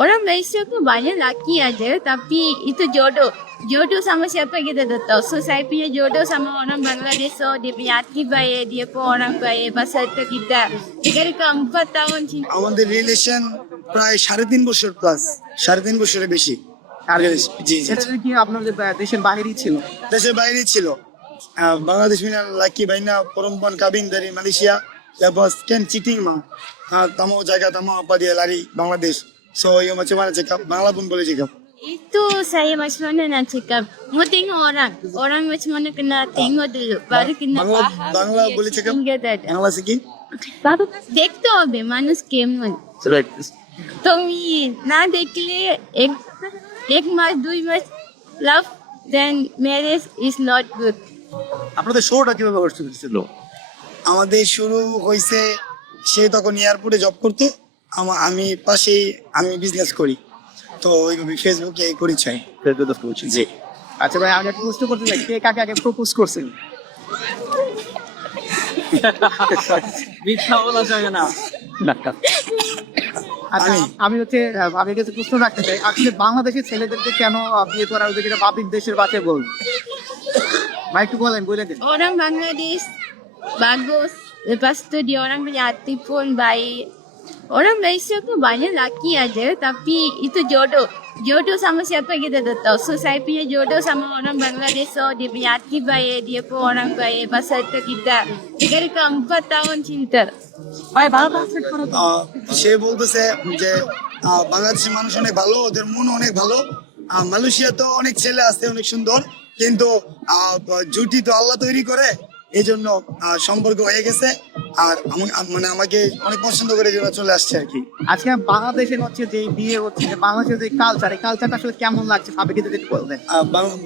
Orang Malaysia tu banyak lelaki aja tapi itu jodoh sama siapa kita tak tahu. So saya punya jodoh sama orang Bangladesh, so dia punya hati baik, dia pun orang baik. Pasal itu kita 4 tahun cinta. আমাদের relation প্রায় 3.5 বছর plus, 3.5 বছরের বেশি। আর জি জি সেটা কি আপনাদের দেশের বাইরেই ছিল? দেশের বাইরেই ছিল। বাংলাদেশ মিনা লাকি বাইনা perempuan kabin dari Malaysia lepas kan cheating mah. Tamo jaga tamo apa dia lari Bangladesh. So yang macam mana cakap Bangla pun boleh cakap. Itu saya macam mana nak cakap. Mau tengok orang macam mana kena tengok dulu. Baru kena faham. Bangla dia boleh cakap? hingga tak ada. Bangla sikit. देखते हो अभी मानुष केमन তুমি না দেখলে এক মাস 2 মাস লাভ দেন marriage is not good. আপনাদের শোটা কিভাবে হচ্ছিল? আমাদের শুরু হয়েছে, সে তখন এয়ারপোর্টে জব করতো, আমি পাশেই আমি বিজনেস করি, তো ওইভাবে ফেসবুকে পরিচয়। জি। আচ্ছা ভাই, আমি একটা প্রশ্ন করতে চাই, কে কাকে আগে প্রপোজ করছেন? মিথ্যা বলা যাবে না। আচ্ছা, আমি আমি কাছে প্রশ্ন রাখতে চাই, আসলে বাংলাদেশের ছেলেদেরকে কেন বিয়ে করা হয়েছে যেটা বাপির দেশের বাচ্চা বলবে? ভাই একটু বলে দিন। Orang Bangladesh bagus, lepas tu dia orang punya hati pun baik. Orang Malaysia tu banyak lelaki aja tapi itu jodoh sama siapa kita tak tahu. So saya punya jodoh sama orang Bangladesh, so dia punya hati baik, dia pun orang baik. Pasal itu kita 4 tahun cinta. ভাই ভালো সে বলতেছে যে বাংলাদেশের মানুষ অনেক ভালো, ওদের মন অনেক ভালো। মালয়েশিয়া তো অনেক ছেলে আছে অনেক সুন্দর, কিন্তু জুটি তো আল্লাহ তৈরি করে, এই জন্য সম্পর্ক হয়ে গেছে। আর মানে আমাকে অনেক পছন্দ করে যেটা চলে আসছে আর কি। আজকে বাংলাদেশের হচ্ছে যে বিয়ে হচ্ছে, বাংলাদেশের যে কালচার, এই কালচারটা আসলে কেমন লাগছে ভাবে কিন্তু একটু বলবেন।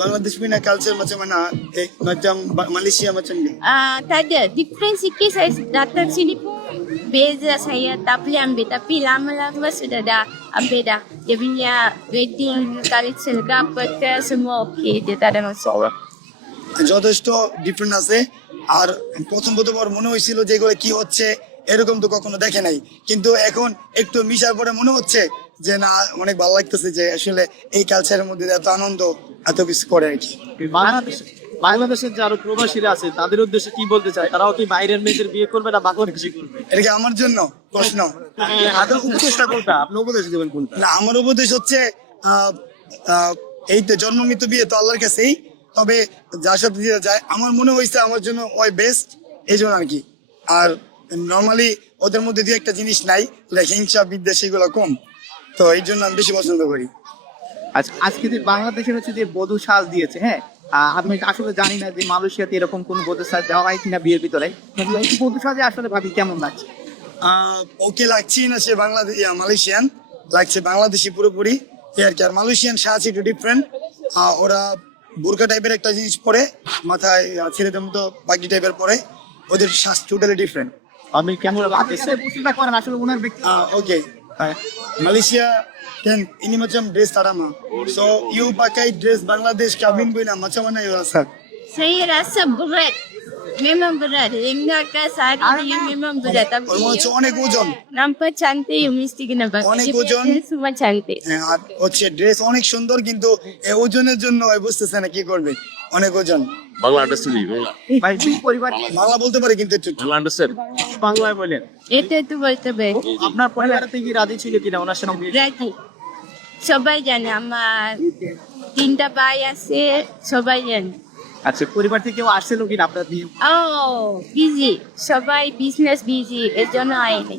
Bangladesh punya culture macam mana? Macam Malaysia macam ni. Tak ada. Different sikit saya datang sini pun beza, saya tak boleh ambil. Tapi lama-lama sudah dah ambil dah. Dia punya wedding, culture ke apa ke, semua okey. Dia tak ada masalah. যথেষ্ট different আছে। আর প্রথমবার মনে হয়েছিল যে এগুলো কি হচ্ছে, এরকম তো কখনো দেখে নাই, কিন্তু এখন একটু মিশার পরে মনে হচ্ছে যে না, অনেক ভালো লাগতেছে যে আসলে এই কালচারের মধ্যে এত আনন্দ, এত কিছু করে আর কি। বাংলাদেশের যে আরো প্রবাসীরা আছে তাদের উদ্দেশ্যে কি বলতে চায়? তারাও কি বাইরের মেয়েদের বিয়ে করবে না বাংলাদেশি করবে? এটা কি আমার জন্য প্রশ্ন? উপদেশটা কোনটা আপনি উপদেশ দেবেন কোনটা? না, আমার উপদেশ হচ্ছে এই তো জন্ম মৃত্যু বিয়ে তো আল্লাহর কাছেই, তবে যার সাথে দিয়ে যায় আমার মনে হয়েছে আমার জন্য ওই বেস্ট, এই জন্য আর কি। আর নর্মালি ওদের মধ্যে দিয়ে একটা জিনিস নাই, হিংসা বিদ্বেষ এগুলো কম, তো এই জন্য আমি বেশি পছন্দ করি। আজকে যে বাংলাদেশের হচ্ছে যে বধূ সাজ দিয়েছে, হ্যাঁ, আমি আসলে জানি না যে মালয়েশিয়াতে এরকম কোন বধূ সাজ দেওয়া হয় কিনা বিয়ের ভিতরে। বধূ সাজে আসলে ভাবি কেমন লাগছে? ওকে লাগছি না, সে মালয়েশিয়ান লাগছে, বাংলাদেশি পুরোপুরি আর কি। আর মালয়েশিয়ান সাজ একটু ডিফারেন্ট, ওরা বোরকা টাইপের একটা জিনিস পরে, মাথায় ছেলেদের মতো পাগড়ি টাইপের পরে, ওদের সাজ টোটালি ডিফারেন্ট। আমি কেমন প্রশ্নটা করেন আসলে ওনার ব্যক্তি। Oke, Malaysia kan ini macam dress tarama. So you pakai dress Bangladesh kabin bina macam mana you rasa? Saya rasa berat. Memang berat. Lengakan sehari dia memang berat. Tapi Macam অনেক ওজন, nampak cantik, mesti kena pakai. অনেক Dia punya ওজন। dress semua cantik. আর হচ্ছে dress অনেক সুন্দর, কিন্তু এই ওজনের জন্য বুঝতেছে না কি করবে, অনেক ওজন। বাংলা আন্ডারস্ট্যান্ড ভাই দুই পরিবার বাংলা বলতে পারে কিন্তু একটু একটু। বাংলা আন্ডারস্ট্যান্ড বাংলায় বলেন। Itu tu বলতে হবে। আপনার পরিবার থেকে রাজি ছিল কিনা ওনার সঙ্গে বিয়ে? Raji. সবাই জানে, আমার 3টা ভাই আছে, সবাই জানে। আচ্ছা, পরিবার থেকে কেউ আসছিল কিনা আপনার বিয়ে? বিজি, সবাই বিজনেস বিজি, এর জন্য আইনি।